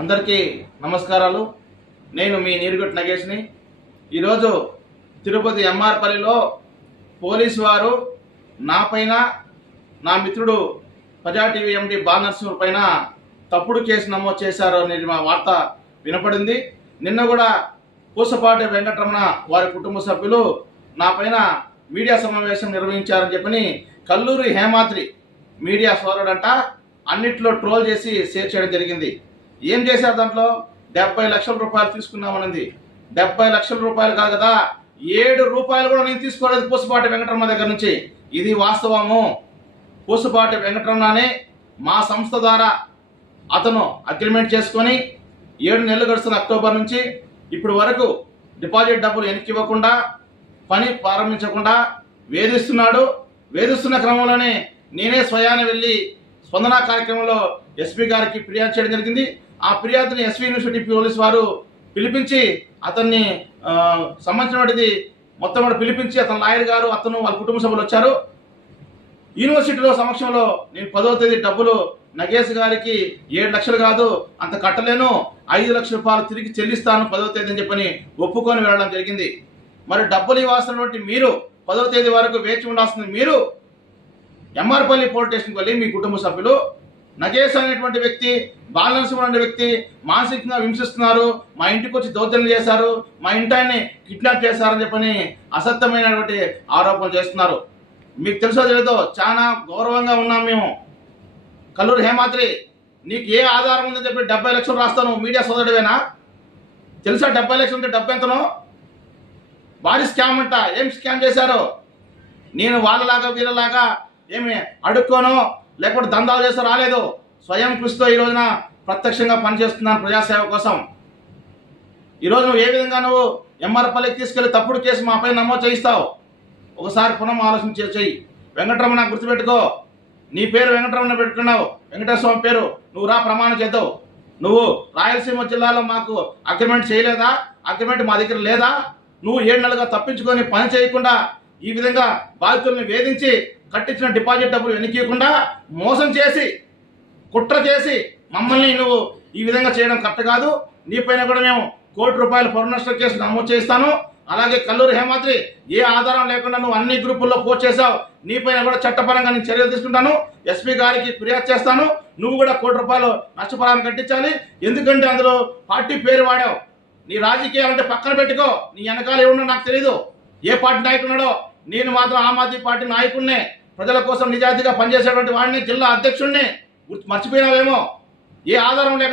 అందరికీ నమస్కారాలు. నేను మీ నీరుగొట్టు నగేష్ని. ఈరోజు తిరుపతి ఎంఆర్పల్లిలో పోలీసు వారు నా పైన, నా మిత్రుడు ప్రజా టీవీ ఎండి బాలనరసింహ పైన తప్పుడు కేసు నమోదు చేశారు అనేది మా వార్త వినపడింది. నిన్న కూడా పూసపాటి వెంకటరమణ వారి కుటుంబ సభ్యులు నా పైన మీడియా సమావేశం నిర్వహించారని చెప్పని కల్లూరి హేమాద్రి మీడియా సోదరుడంట అన్నిట్లో ట్రోల్ చేసి షేర్ చేయడం జరిగింది. ఏం చేశారు? దాంట్లో 70 లక్షల రూపాయలు తీసుకున్నామనింది. 70 లక్షల రూపాయలు కాదు కదా, 7 రూపాయలు కూడా నేను తీసుకోలేదు పూసపాటి వెంకటరమణ దగ్గర నుంచి. ఇది వాస్తవము. పూసపాటి వెంకటరమణనే మా సంస్థ ద్వారా అతను అగ్రిమెంట్ చేసుకొని 7 నెలలు గడుస్తున్న అక్టోబర్ నుంచి ఇప్పుడు వరకు డిపాజిట్ డబ్బులు వెనక్కి ఇవ్వకుండా, పని ప్రారంభించకుండా వేధిస్తున్నాడు. వేధిస్తున్న క్రమంలోనే నేనే స్వయాన వెళ్ళి స్పందన కార్యక్రమంలో ఎస్పీ గారికి ఫిర్యాదు చేయడం జరిగింది. ఆ ఫిర్యాదుని ఎస్వి యూనివర్సిటీ పోలీసు వారు పిలిపించి అతన్ని సంబంధించినది మొత్తం పిలిపించి అతని లాయర్ గారు, అతను వాళ్ళ కుటుంబ సభ్యులు వచ్చారు. యూనివర్సిటీలో సమక్షంలో నేను 10వ తేదీ డబ్బులు నగేష్ గారికి 7 లక్షలు కాదు, అంత కట్టలేను, 5 లక్షల రూపాయలు తిరిగి చెల్లిస్తాను 10వ తేదీ అని చెప్పని ఒప్పుకొని వెళ్ళడం జరిగింది. మరి డబ్బులు ఇవ్వాల్సినటువంటి మీరు 10వ తేదీ వరకు వేచి ఉండాల్సింది మీరు ఎంఆర్పల్లి పోలీస్ స్టేషన్కి వెళ్ళి మీ కుటుంబ సభ్యులు నగేష్ అనేటువంటి వ్యక్తి, బాలనరసింహ అనే వ్యక్తి మానసికంగా హింసిస్తున్నారు, మా ఇంటికి వచ్చి దౌర్జన్యం చేశారు, మా ఇంటాన్ని కిడ్నాప్ చేశారని చెప్పని అసత్యమైనటువంటి ఆరోపణలు చేస్తున్నారు. మీకు తెలుసో లేదో చాలా గౌరవంగా ఉన్నాం మేము. కల్లూరి హేమాద్రి, నీకు ఏ ఆధారం ఉందని చెప్పి 70 లక్షలు రాస్తాను, మీడియా సోదరుడివేనా? తెలుసా 70 లక్షలు ఉంటే డబ్బు ఎంతనో? భారీ స్కామ్ అంట. ఏం స్కామ్ చేశారు? నేను వాళ్ళలాగా వీళ్ళలాగా ఏమి అడుక్కోనో లేకపోతే దందాలు చేస్తూ రాలేదు. స్వయం కృషితో ఈ రోజున ప్రత్యక్షంగా పనిచేస్తున్నాను ప్రజాసేవ కోసం. ఈరోజు నువ్వు ఏ విధంగా నువ్వు ఎంఆర్పల్లికి తీసుకెళ్లి తప్పుడు కేసు మా పైన నమోదు చేయిస్తావు? ఒకసారి పునః ఆలోచన చెయ్యి. వెంకటరమణ గుర్తుపెట్టుకో. నీ పేరు వెంకటరమణ పెట్టుకున్నావు, వెంకటేశ్వర స్వామి పేరు. నువ్వు రా, ప్రమాణం చేద్దావు. నువ్వు రాయలసీమ జిల్లాలో మాకు అగ్రిమెంట్ చేయలేదా? అగ్రిమెంట్ మా దగ్గర లేదా? నువ్వు 7 నెలలుగా తప్పించుకొని పని చేయకుండా ఈ విధంగా బాధితుల్ని వేధించి కట్టించిన డిపాజిట్ డబ్బులు వెనకీయకుండా మోసం చేసి కుట్ర చేసి మమ్మల్ని నువ్వు ఈ విధంగా చేయడం కరెక్ట్ కాదు. నీపైన కూడా మేము ₹1 కోటి పరువు నష్ట కేసు నమోదు చేస్తాను. అలాగే కల్లూరి హేమాద్రి, ఏ ఆధారం లేకుండా నువ్వు అన్ని గ్రూపుల్లో పోస్ట్ చేసావు, నీపైన కూడా చట్టపరంగా నేను చర్యలు తీసుకుంటాను. ఎస్పీ గారికి ఫిర్యాదు చేస్తాను. నువ్వు కూడా ₹1 కోటి నష్టపరాన్ని కట్టించాలి. ఎందుకంటే అందులో పార్టీ పేరు వాడావు. నీ రాజకీయాలంటే పక్కన పెట్టుకో. నీ వెనకాల ఏమున్నా నాకు తెలీదు, ఏ పార్టీ నాయకున్నాడో. నేను మాత్రం ఆమ్ ఆద్మీ పార్టీ నాయకుడినే, ప్రజల కోసం నిజాయితీగా పనిచేసేటువంటి వాడిని, జిల్లా అధ్యక్షుడిని. మర్చిపోయినావేమో. ఏ ఆధారం లేకుండా